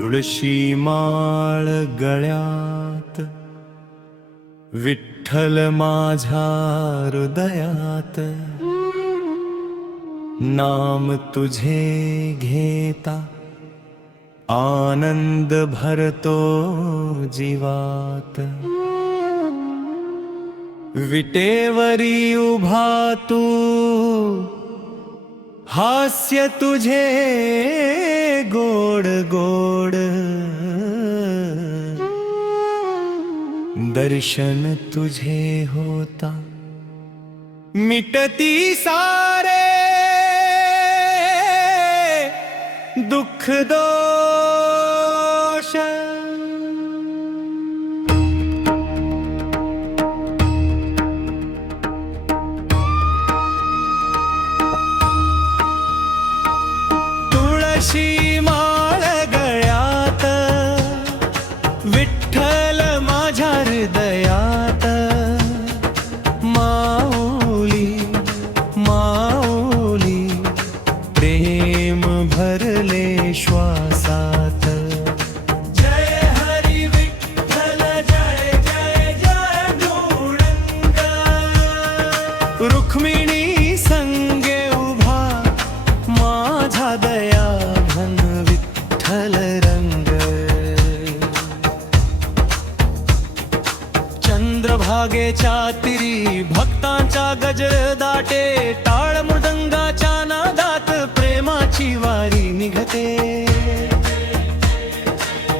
तुळशी माळ गळ्यात, विठ्ठल माझ्या हृदयात, नाम तुझे घेता आनंद भरतो जीवात। विटेवरी उभा तू, हास्य तुझे गोड गोड, दर्शन तुझे होता मिटती सारे दुःख दोष। तुळशी माळ गळ्यात, विठ्ठल माझ्या हृदयात, माऊली माऊली प्रेम भरले श्वासात। जय हरी विठ्ठल जय जय जय गौरंग, रुक्मिणी संगे उभा माझा दया घन विठ्ठल रंग। चंद्रभागेच्या तिरी भक्तांच्या गजर दाटे, टाळ मृदंगाच्या नादात प्रेमाची वारी निघते।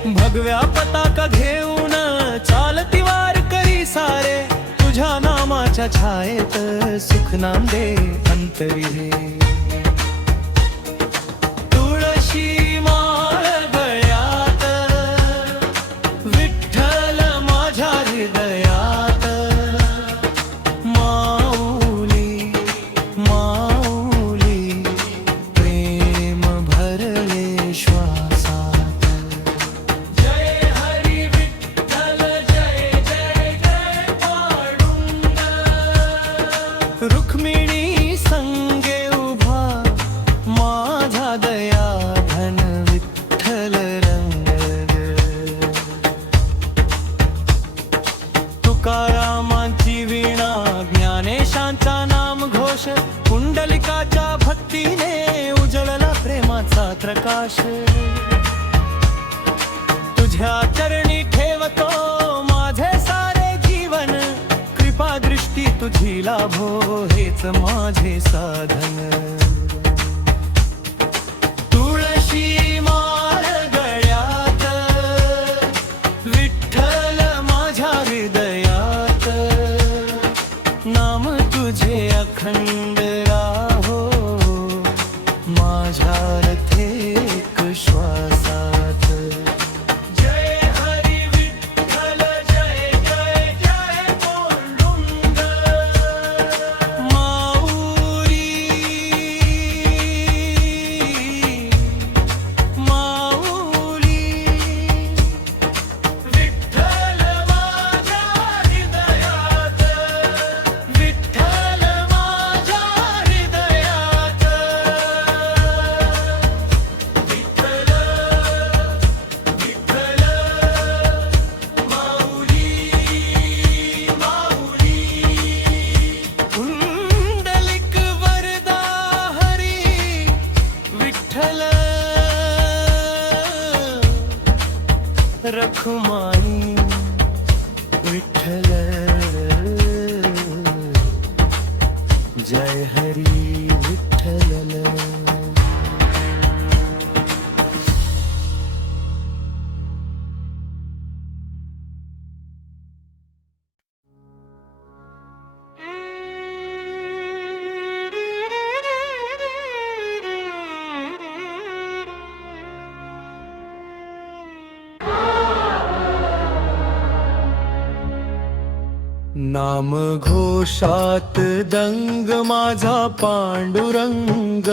भगव्या पताका घेऊन चालती वार करी सारे, तुझ्या नामाच्या छायेत सुख नांदे अंतरी रे। तुळशी माळ गळ्यात, विठ्ठल माझ्या हृदयात, माऊली माऊली प्रेम भरले श्वासात। जय हरी विठ्ठल जय जय जय पांडुरंग, रुक्मिणी संगे उभा माझा दया घन विठ्ठल रंग। तुकारामांची वीणा, ज्ञानेशांचा नाम घोष, कुंडलिकाच्या भक्तीने उजळला प्रेमाचा प्रकाश। तुझ्या चरणी ठेवतो माझे सारे जीवन, कृपा दृष्टी तुझी लाभो हेच माझे साधन। तुळशी माळ गळ्यात, विठ्ठल माझ्या हृदयात, नाम तुझे अखंड राहो माझ्या रथेक श्वासात। जय हरी विठ्ठल जय जय जय पांडुरंग, माऊली माऊली विठ्ठल माझ्या हृदयात, विठ्ठल माझ्या हृदयात, विठ्ठल विठ्ठल माऊली माऊली। कुंडलिक वरदा हरी विठ्ठल, रखुमाई विठ्ठल, जय हरी विठ्ठल। नाम घोषात दंग माझा पांडुरंग,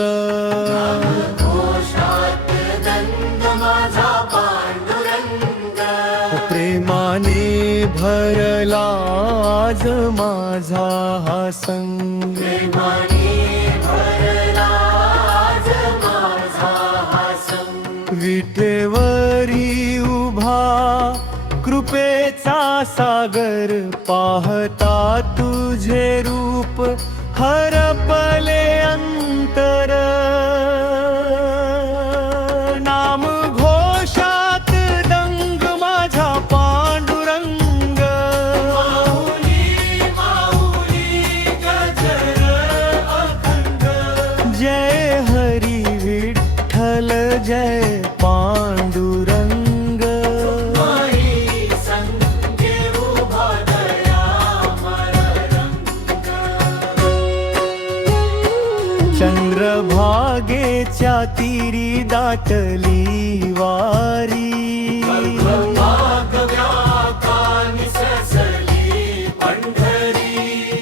घोषात दंग माझा पांडुरंग, प्रेमाने भरला आज माझा हा संग। प्रेमाने भरला आज माझा हा संग। विटेवरी कृपेचा सागर पाहता तुझे रूप हरपले अंतर नाम घोषात दंग माझा पांडुरंग माऊली माऊली गजर अखंड जय हरी विठ्ठल जय पांडुरंग माई संगे उभा दयामय रंग चंद्रभागेच्या तीरी दाटली वारी भागव्याकानी ससली पंढरी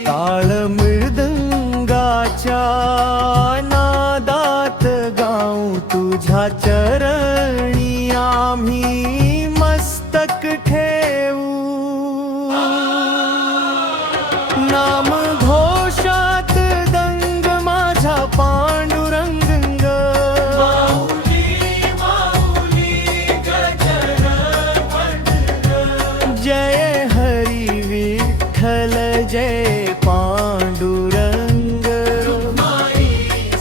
ताळ मृदंगाच्या नादात गाऊ तुझ्या चरणी आम्ही मस्तक ठेवू नाम घोषात दंग माझा पांडुरंग माऊली माऊली गजर पंढर जय हरी विठ्ठल जय पांडुरंग माई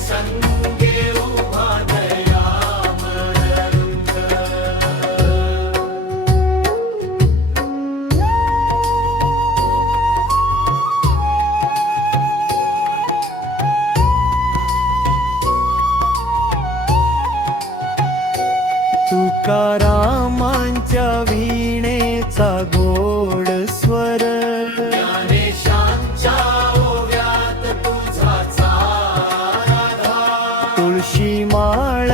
संगे उभा दयामय रंग तुकारामांच्या वीणेचा गोड स्वर ज्ञानेशांच्या ओव्यात तुझा राधा तुळशी माळ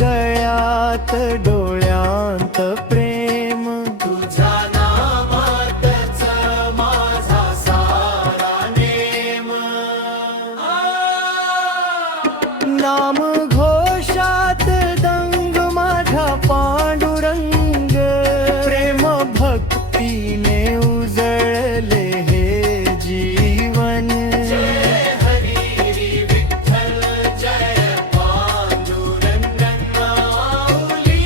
गळ्यात डोळ्यांत प्रेम तुझ्या नामातच माझा सारा नेम नाम घोषात दंग माझा पांडुरंग प्रेम भक्तीने उजळले हे जीवन जय हरी विठ्ठल जय पांडुरंग माऊली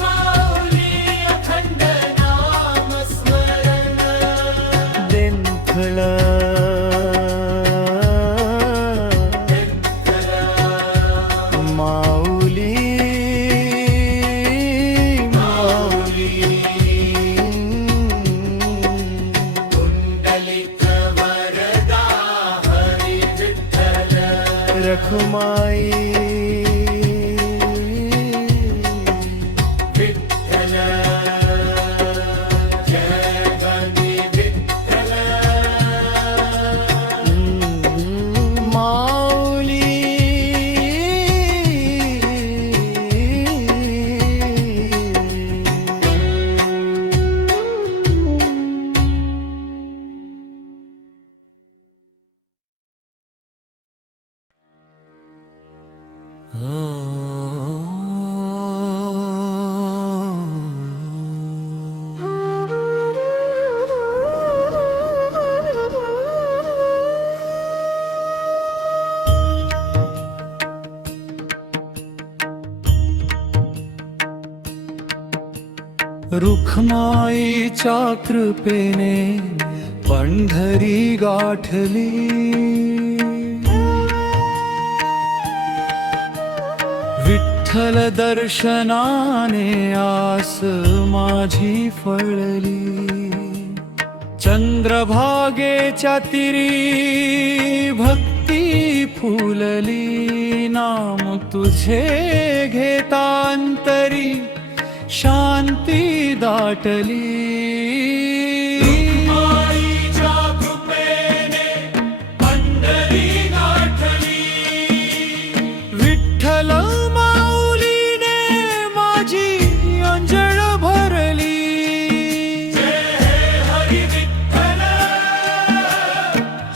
माऊली अखंड नाम स्मरण दिनखळ माऊली माऊली कुंडलिक वरदा हरी विठ्ठल रखुमाई विठ्ठल जय गणी विठ्ठल माऊली रुखमाईच्या कृपेने पंढरी गाठली विठ्ठल दर्शनाने आस माझी फळली चंद्रभागेच्या तीरी भक्ती फुलली नाम तुझे घेतांतरी शांती दाटली माईच्या कृपेने पंढरी गाठली विठ्ठल माऊलीने माझी अंजळ भरली जय हरी विठ्ठल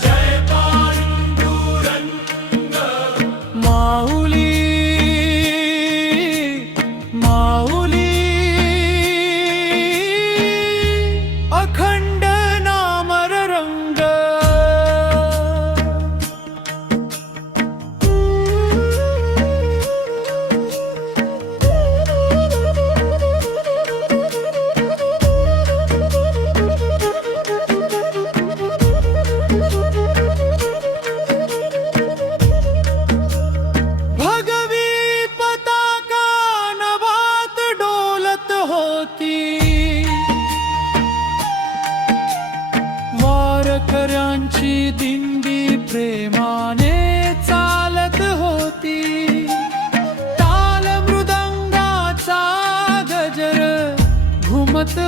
जय पांडुरंग माऊली माऊली अखंड नामर रंग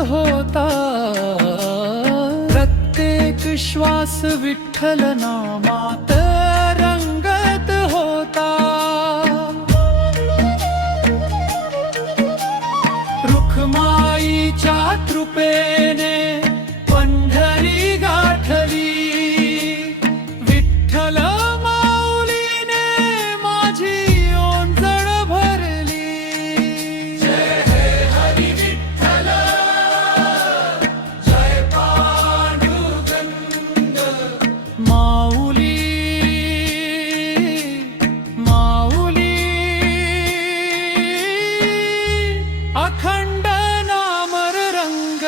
होता प्रत्येक श्वास विठ्ठल नामात रंगत होता रुखमाईच्या कृपेने पंढरी गाठली विठ्ठल माऊलीने माझी ओंजळ भरली जय हे हरी विठ्ठल जय पांडुरंग माऊली माऊली अखंड नामर रंग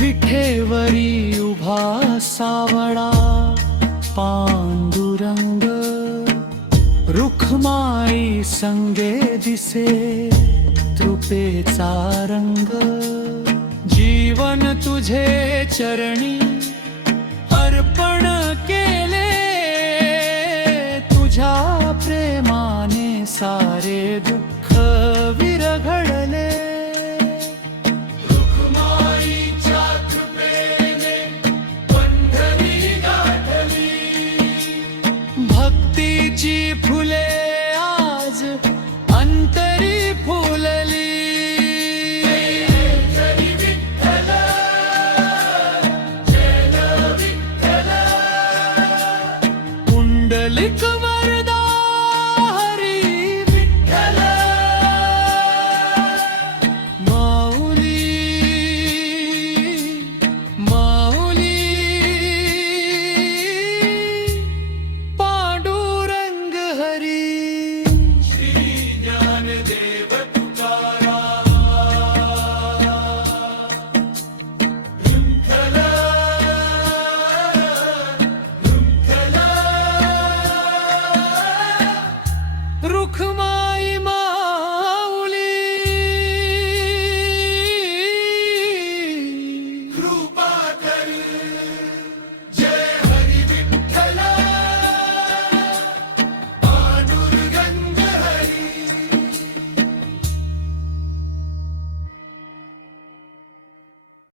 विठेवरी उभा सावळा पांडुरंग रुखमाई संगे दिसे तृपेचा रंग जीवन तुझे चरणी अर्पण केले तुझ्या प्रेमाने सारे दुःख विरघळले रुखमाईच्या कृपेने पंढरी गाठली भक्तीची फुले आज अंतरी फुलली हरी विठ्ठल जय विठ्ठल पुंडलिक